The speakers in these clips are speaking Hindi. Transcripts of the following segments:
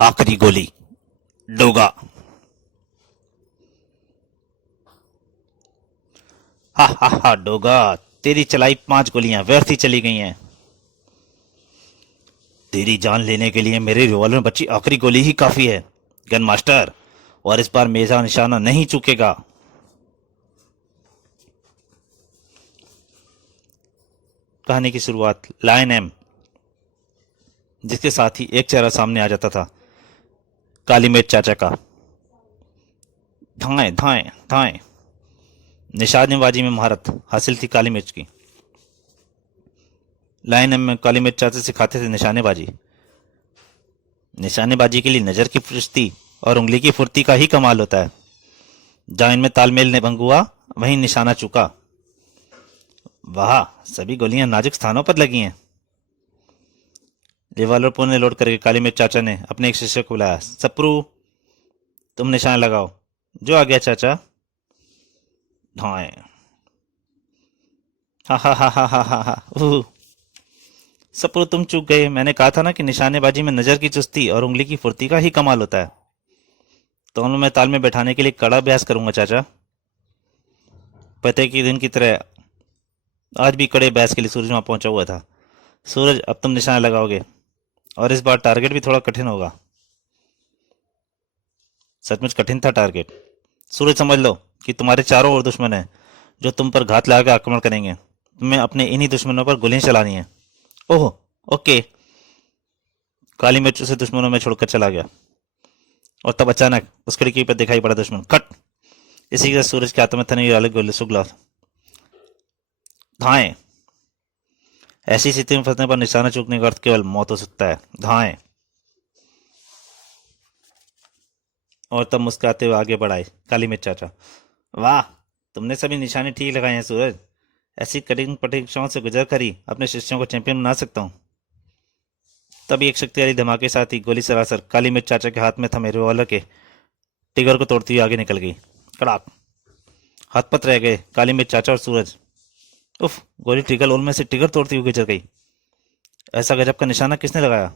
आखिरी गोली। डोगा। हा हा हा डोगा। तेरी चलाई 5 गोलियां व्यर्थ ही चली गई हैं। तेरी जान लेने के लिए मेरे रिवॉल्वर में बची आखिरी गोली ही काफी है गन मास्टर। और इस बार मेरा निशाना नहीं चूकेगा। कहानी की शुरुआत लायन एम, जिसके साथ ही एक चेहरा सामने आ जाता था, काली मिर्च चाचा का। धाए धाए धाए। निशानेबाजी में महारत हासिल थी काली मिर्च की। लायन एम में काली मिर्च चाचा सिखाते थे निशानेबाजी। निशानेबाजी के लिए नजर की फुर्ती और उंगली की फुर्ती का ही कमाल होता है। जहां इनमें तालमेल ने भंग हुआ, वहीं निशाना चुका। वाह, सभी गोलियां नाजुक स्थानों पर लगी हैं। रिवॉल्वर पुनः लोड करके काली मिर्च चाचा ने अपने एक शिष्य को बुलाया। सप्रू, तुम निशाना लगाओ। जो आ गया चाचा। धाए। हा हा हा हा हा हा हा। उह। सप्रू, तुम चूक गए। मैंने कहा था ना कि निशानेबाजी में नजर की चुस्ती और उंगली की फुर्ती का ही कमाल होता है। दोनों में ताल में बैठाने के लिए कड़ा अभ्यास करूंगा चाचा। पते की दिन की तरह आज भी कड़े अभ्यास के लिए सूरज वहां पहुंचा हुआ था। सूरज, अब तुम निशाना लगाओगे, और इस बार टारगेट भी थोड़ा कठिन होगा। सचमुच कठिन था टारगेट। सूरज, समझ लो कि तुम्हारे चारों ओर दुश्मन है जो तुम पर घात लगाकर आक्रमण करेंगे। तुम्हें अपने इन्हीं दुश्मनों पर गोलियां चलानी है। ओह, ओके। काली मिर्च उसे दुश्मनों में छोड़कर चला गया, और तब अचानक उस खिड़की पर दिखाई पड़ा दुश्मन। कट। इसी के साथ सूरज के हाथों में थने वाले गोले सुगला। धाएं। ऐसी स्थिति में फंसने पर निशाना चूकने का अर्थ केवल मौत हो सकता है। धाएं। और तब मुस्कुराते हुए आगे बढ़ाए काली मिर्च चाचा। वाह, तुमने सभी निशाने ठीक लगाए हैं सूरज। ऐसी कठिन परीक्षाओं से गुजर कर ही अपने शिष्यों को चैंपियन बना सकता हूँ। तभी एक शक्तिशाली धमाके के साथ ही गोली सरासर काली मिर्च चाचा के हाथ में थमे रिवॉल्वर के टिगर को तोड़ती हुई आगे निकल गई। कड़ाक। हाथ पत रह गए काली मिर्च चाचा और सूरज। उफ, गोली ट्रिगर ओल में से टिगर तोड़ती हुई गुजर गई। ऐसा गजब का निशाना किसने लगाया?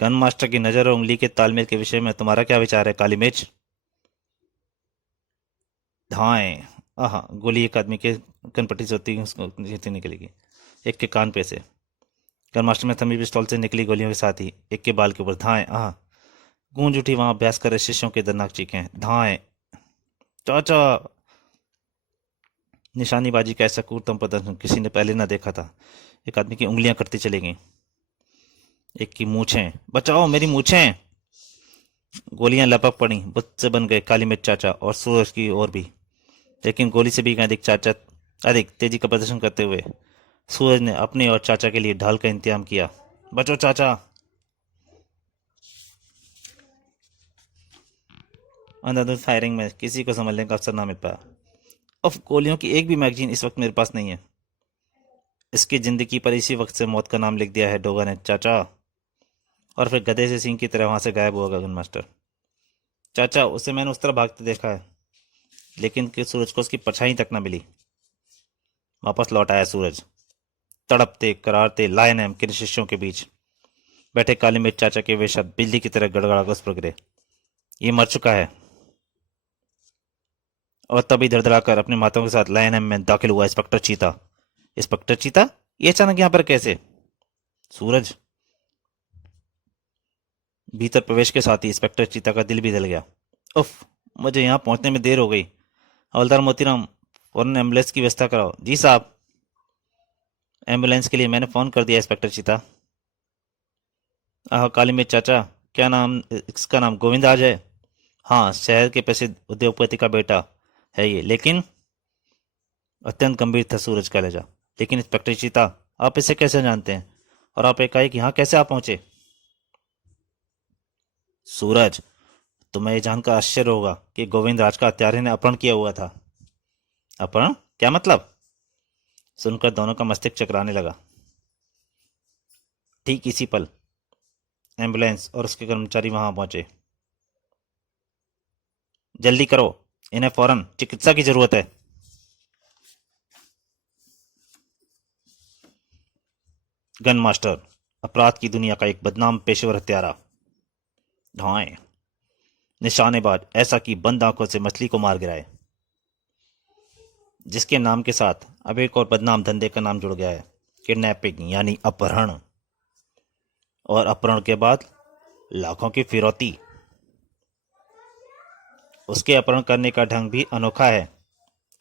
गन मास्टर की नजर और उंगली के तालमेल के विषय में तुम्हारा क्या विचार है काली मिर्च? धाएं। आहा, गोली एक आदमी के कनपट्टी से होती है, उसको जीती निकलेगी। एक के कान पे से। गन मास्टर में थमी पिस्तौल से निकली गोलियों के साथ ही एक के बाल के ऊपर। धाएं। आहा। गूंज उठी वहां अभ्यास कर रहे शिष्यों के दर्दनाक चीखें। धाएं। चाचा। निशानीबाजी का ऐसा क्रूरतम प्रदर्शन किसी ने पहले ना देखा था। एक आदमी की उंगलियां कटती चली गईं। एक की मूछें। बचाओ, मेरी मूछें। गोलियां लपक पड़ी। बुत से बन गए काली मिर्च चाचा और सूरज की ओर भी। लेकिन गोली से भी अधिक चाचा अधिक तेजी का प्रदर्शन करते हुए सूरज ने अपने और चाचा के लिए ढाल का इंतजाम किया। बचो चाचा। अंधाधुंध फायरिंग में किसी को संभलने का अवसर ना मिल पाया। अब गोलियों की एक भी मैगजीन इस वक्त मेरे पास नहीं है। इसकी जिंदगी पर इसी वक्त से मौत का नाम लिख दिया है डोगा ने चाचा। और फिर गधे से सिंह की तरह वहां से गायब हुआ गगन मास्टर। चाचा, उसे मैंने उस तरह भागते देखा है, लेकिन कि सूरज को उसकी परछाई तक न मिली। वापस लौट आया सूरज, तड़पते करारते लायन एम के शिष्यों के बीच बैठे काली मिर्च चाचा के वे शब्द बिजली की तरह गड़गड़ा कर उस पर गिरे। ये मर चुका है। और तभी धड़धड़ाकर अपने माताओं के साथ लायन एम में दाखिल हुआ इंस्पेक्टर चीता। इंस्पेक्टर चीता, ये अचानक यहां पर कैसे? सूरज। भीतर प्रवेश के साथ ही इंस्पेक्टर चीता का दिल भी दल गया। उफ, मुझे यहां पहुंचने में देर हो गई। हवलदार मोतीराम, फौरन एम्बुलेंस की व्यवस्था कराओ। जी साहब। एम्बुलेंस के लिए मैंने फोन कर दिया इंस्पेक्टर चीता। आह, काली मिर्च चाचा, क्या नाम इसका नाम गोविंदराज है? हाँ, शहर के प्रसिद्ध उद्योगपति का बेटा है ये, लेकिन अत्यंत गंभीर था सूरज का लहजा। लेकिन इंस्पेक्टर चीता, आप इसे कैसे जानते हैं, और आप एकाएक यहाँ कैसे आ पहुंचे? सूरज, तुम्हें यह जानकर आश्चर्य होगा कि गोविंद राज का हत्यारे ने अपहरण किया हुआ था। अपहरण? क्या मतलब? सुनकर दोनों का मस्तिष्क चकराने लगा। ठीक इसी पल एम्बुलेंस और उसके कर्मचारी वहां पहुंचे। जल्दी करो, इन्हें फौरन चिकित्सा की जरूरत है। गन मास्टर, अपराध की दुनिया का एक बदनाम पेशेवर हत्यारा। धाएं। निशानेबाज ऐसा कि बंद आंखों से मछली को मार गिराए। जिसके नाम के साथ अब एक और बदनाम धंधे का नाम जुड़ गया है, किडनैपिंग यानी अपहरण। और अपहरण के बाद लाखों की फिरौती। उसके अपहरण करने का ढंग भी अनोखा है,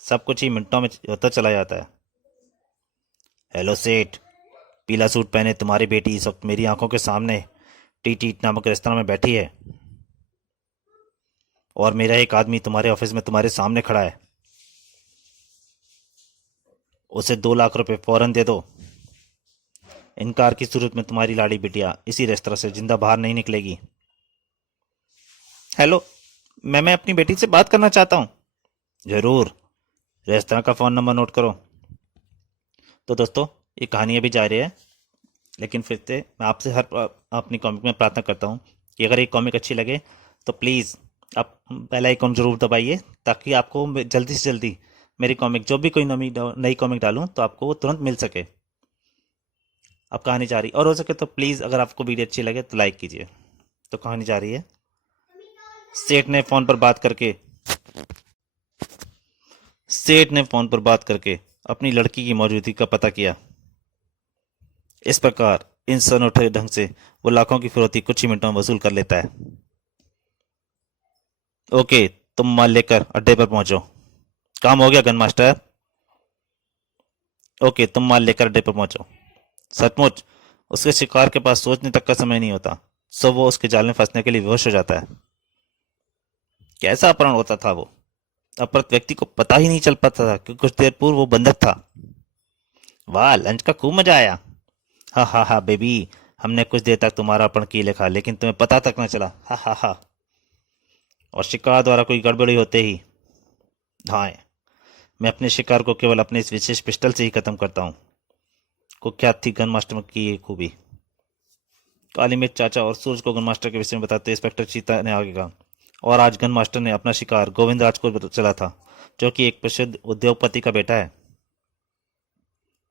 सब कुछ ही मिनटों में होता चला जाता है। हेलो सेठ, पीला सूट पहने तुम्हारी बेटी इस वक्त मेरी आंखों के सामने टी टी नामक रेस्तरां में बैठी है, और मेरा एक आदमी तुम्हारे ऑफिस में तुम्हारे सामने खड़ा है। उसे 2 लाख रुपए फौरन दे दो। इनकार की सूरत में तुम्हारी लाड़ी बिटिया इसी रेस्तरां से जिंदा बाहर नहीं निकलेगी। हेलो, मैं अपनी बेटी से बात करना चाहता हूँ। जरूर, रेस्तरां का फ़ोन नंबर नोट करो। तो दोस्तों, ये कहानी अभी जारी है, लेकिन फिर से मैं आपसे अपनी कॉमिक में प्रार्थना करता हूँ कि अगर ये कॉमिक अच्छी लगे तो प्लीज़ आप बेल आइकन जरूर दबाइए, ताकि आपको जल्दी से जल्दी मेरी कॉमिक, जो भी कोई नई कॉमिक डालूँ तो आपको वो तुरंत मिल सके। अब कहानी जारी, और हो सके तो प्लीज़ अगर आपको वीडियो अच्छी लगे तो लाइक कीजिए। तो कहानी जारी है। सेठ ने फ़ोन पर बात करके अपनी लड़की की मौजूदगी का पता किया। इस प्रकार इन अनूठे ढंग से वो लाखों की फिरौती कुछ ही मिनटों में वसूल कर लेता है। ओके, तुम माल लेकर अड्डे पर पहुंचो। काम हो गया गन मास्टर। ओके, तुम माल लेकर अड्डे पर पहुंचो। सचमुच उसके शिकार के पास सोचने तक का समय नहीं होता, सो वो उसके जाल में फंसने के लिए विवश हो जाता है। कैसा अपहरण होता था वो? अपहृत व्यक्ति को पता ही नहीं चल पाता था कि कुछ देर पूर्व वो बंधक था। वाह, लंच का खूब मजा आया। हा हा हा बेबी, हमने कुछ देर तक तुम्हारा अपहरण किए लिखा, लेकिन तुम्हें पता तक न चला। हा हा हा। और शिकार द्वारा कोई गड़बड़ी होते ही धाएं। मैं अपने शिकार को केवल अपने इस विशेष पिस्टल से ही खत्म करता हूँ। कुख्यात थी गन मास्टर की ये खूबी। काली मिर्च चाचा और सूरज को गन मास्टर के विषय में बताते इंस्पेक्टर चीता ने आगे कहा, और आज गन मास्टर ने अपना शिकार गोविंद राज को चला था, जो कि एक प्रसिद्ध उद्योगपति का बेटा है।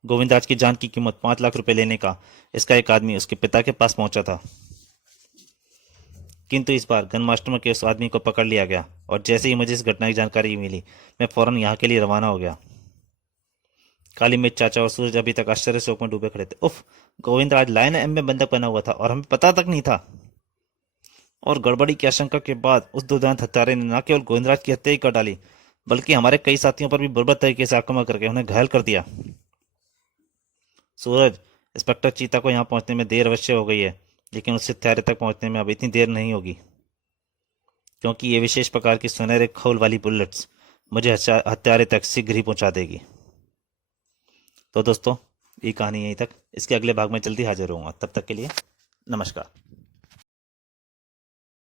गोविंद राज की जान की कीमत 5 लाख रुपए लेने का इसका एक आदमी उसके पिता के पास पहुंचा था, किंतु इस बार गन मास्टर के उस आदमी को पकड़ लिया गया, और जैसे ही मुझे इस घटना की जानकारी मिली, मैं फौरन यहाँ के लिए रवाना हो गया। काली मिर्च चाचा और सूरज अभी तक आश्चर्य शोक में डूबे खड़े थे। उफ, गोविंद राज लाइन एम में बंधक बना हुआ था और हमें पता तक नहीं था। और गड़बड़ी की आशंका के बाद उस दुर्दांत हत्यारे ने न केवल गोविंदराज की हत्या ही कर डाली, बल्कि हमारे कई साथियों पर भी बर्बर तरीके से आक्रमण करके उन्हें घायल कर दिया। सूरज, इंस्पेक्टर चीता को यहाँ पहुंचने में देर अवश्य हो गई है, लेकिन उस हत्यारे तक पहुंचने में अब इतनी देर नहीं होगी, क्योंकि ये विशेष प्रकार की सुनहरे खोल वाली बुलेट्स मुझे हत्यारे तक शीघ्र ही पहुंचा देगी। तो दोस्तों, ये कहानी यहीं तक। इसके अगले भाग में जल्दी हाजिर होऊंगा। तब तक के लिए नमस्कार।